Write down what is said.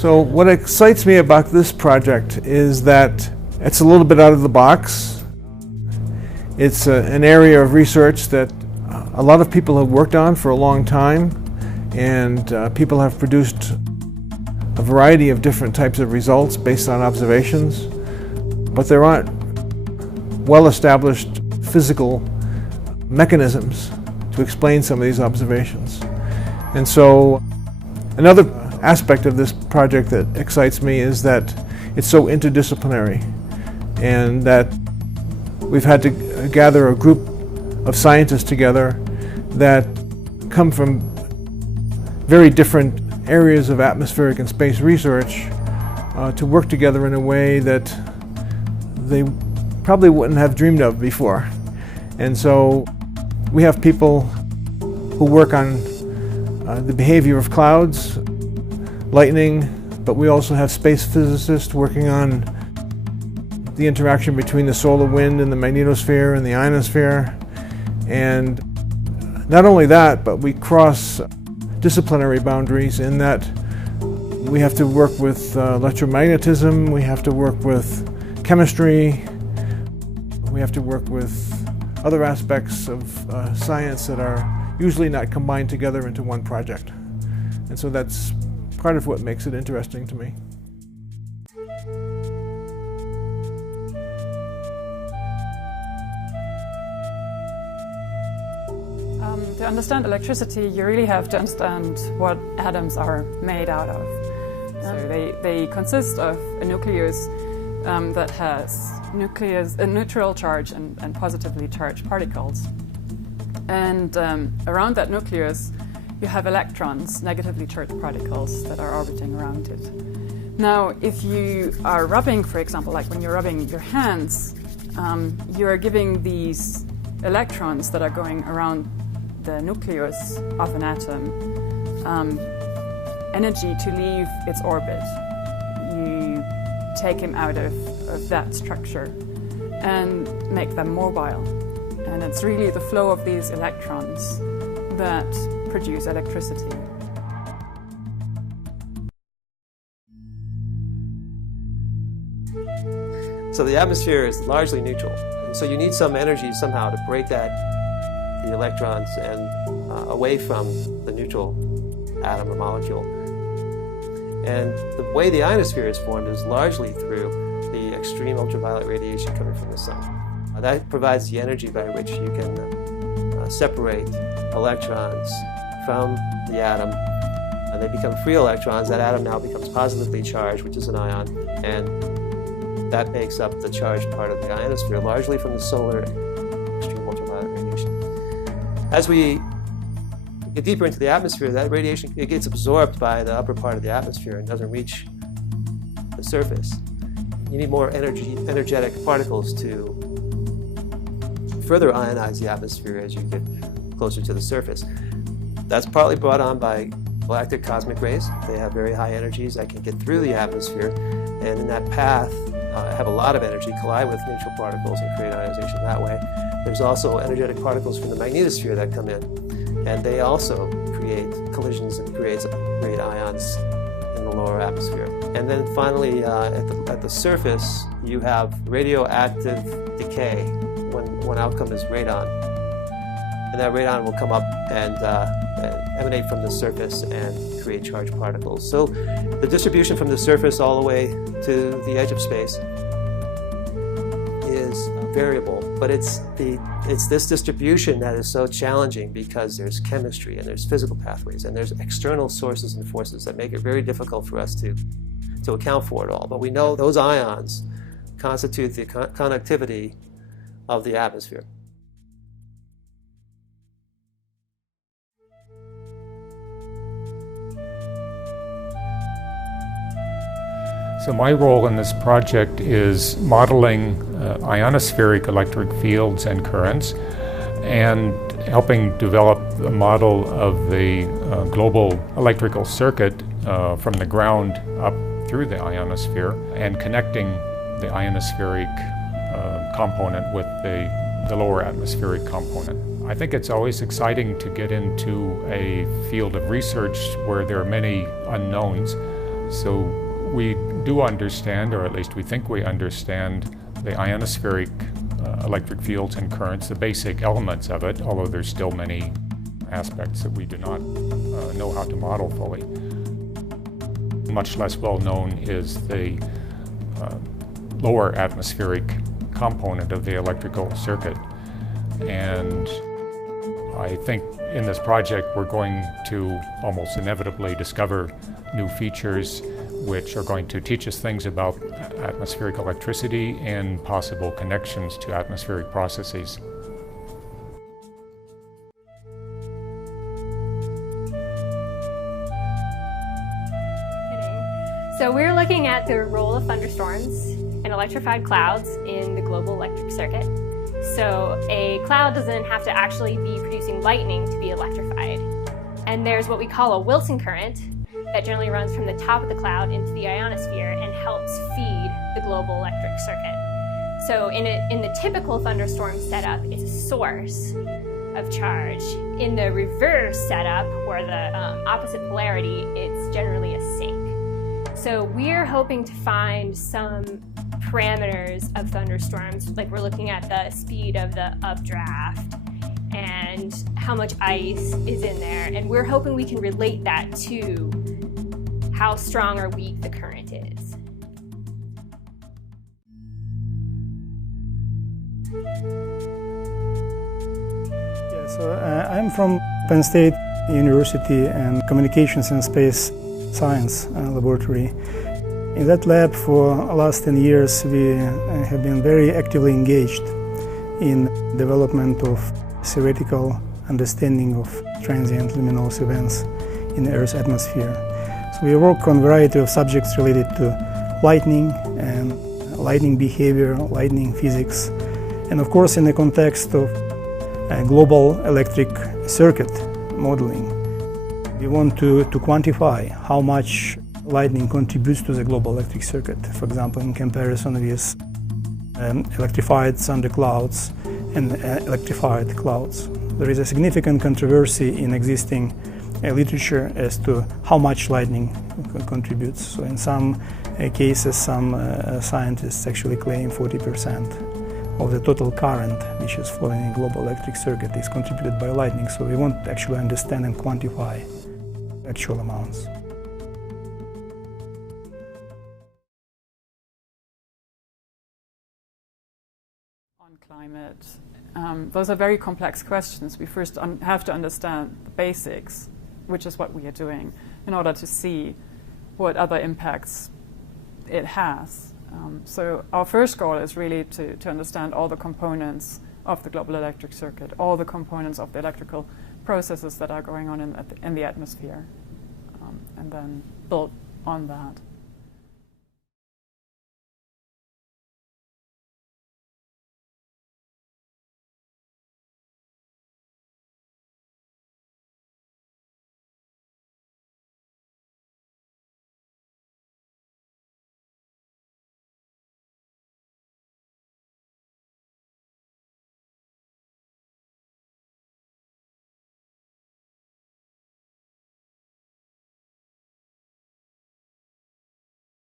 So what excites me about this project is that it's a little bit out of the box. It's an area of research that a lot of people have worked on for a long time, and people have produced a variety of different types of results based on observations, but there aren't well-established physical mechanisms to explain some of these observations. And so another aspect of this project that excites me is that it's so interdisciplinary, and that we've had to gather a group of scientists together that come from very different areas of atmospheric and space research to work together in a way that they probably wouldn't have dreamed of before. And so we have people who work on the behavior of clouds, lightning, but we also have space physicists working on the interaction between the solar wind and the magnetosphere and the ionosphere. And not only that, but we cross disciplinary boundaries in that we have to work with electromagnetism, we have to work with chemistry, we have to work with other aspects of science that are usually not combined together into one project. And so that's part of what makes it interesting to me. To understand electricity, you really have to understand what atoms are made out of. So they consist of a nucleus that has a neutral charge and positively charged particles. And around that nucleus, you have electrons, negatively charged particles, that are orbiting around it. Now, if you are rubbing, for example, like when you're rubbing your hands, you are giving these electrons that are going around the nucleus of an atom energy to leave its orbit. You take him out of that structure and make them mobile. And it's really the flow of these electrons that produce electricity. So the atmosphere is largely neutral. And so you need some energy somehow to break the electrons and away from the neutral atom or molecule. And the way the ionosphere is formed is largely through the extreme ultraviolet radiation coming from the sun. That provides the energy by which you can separate electrons from the atom. They become free electrons. That atom now becomes positively charged, which is an ion, and that makes up the charged part of the ionosphere, largely from the solar extreme ultraviolet radiation. As we get deeper into the atmosphere, that radiation, it gets absorbed by the upper part of the atmosphere and doesn't reach the surface. You need more energetic particles to further ionize the atmosphere as you get closer to the surface. That's partly brought on by galactic cosmic rays. They have very high energies that can get through the atmosphere, and in that path have a lot of energy, collide with neutral particles and create ionization that way. There's also energetic particles from the magnetosphere that come in, and they also create collisions and create ions in the lower atmosphere. And then finally, at the surface, you have radioactive decay when one outcome is radon. And that radon will come up and emanate from the surface and create charged particles. So the distribution from the surface all the way to the edge of space is variable, but it's this distribution that is so challenging because there's chemistry and there's physical pathways and there's external sources and forces that make it very difficult for us to account for it all. But we know those ions constitute the conductivity of the atmosphere. So my role in this project is modeling ionospheric electric fields and currents and helping develop a model of the global electrical circuit from the ground up through the ionosphere and connecting the ionospheric component with the lower atmospheric component. I think it's always exciting to get into a field of research where there are many unknowns. So we do understand, or at least we think we understand, the ionospheric electric fields and currents, the basic elements of it, although there's still many aspects that we do not know how to model fully. Much less well known is the lower atmospheric component of the electrical circuit. And I think in this project we're going to almost inevitably discover new features which are going to teach us things about atmospheric electricity and possible connections to atmospheric processes. So we're looking at the role of thunderstorms and electrified clouds in the global electric circuit. So a cloud doesn't have to actually be producing lightning to be electrified. And there's what we call a Wilson current that generally runs from the top of the cloud into the ionosphere and helps feed the global electric circuit. So in the typical thunderstorm setup, it's a source of charge. In the reverse setup, or the opposite polarity, it's generally a sink. So we're hoping to find some parameters of thunderstorms, like we're looking at the speed of the updraft and how much ice is in there, and we're hoping we can relate that to how strong or weak the current is. Yeah, so I'm from Penn State University and Communications and Space Science Laboratory. In that lab for the last 10 years we have been very actively engaged in development of theoretical understanding of transient luminous events in the Earth's atmosphere. So we work on a variety of subjects related to lightning and lightning behavior, lightning physics, and of course in the context of global electric circuit modeling. We want to quantify how much lightning contributes to the global electric circuit, for example in comparison with electrified thunderclouds and electrified clouds. There is a significant controversy in existing literature as to how much lightning contributes. So in some cases, some scientists actually claim 40% of the total current which is flowing in global electric circuit is contributed by lightning. So we want to actually understand and quantify actual amounts. On climate, those are very complex questions. We first have to understand the basics, which is what we are doing, in order to see what other impacts it has. So our first goal is really to understand all the components of the global electric circuit, all the components of the electrical processes that are going on in the atmosphere, and then build on that.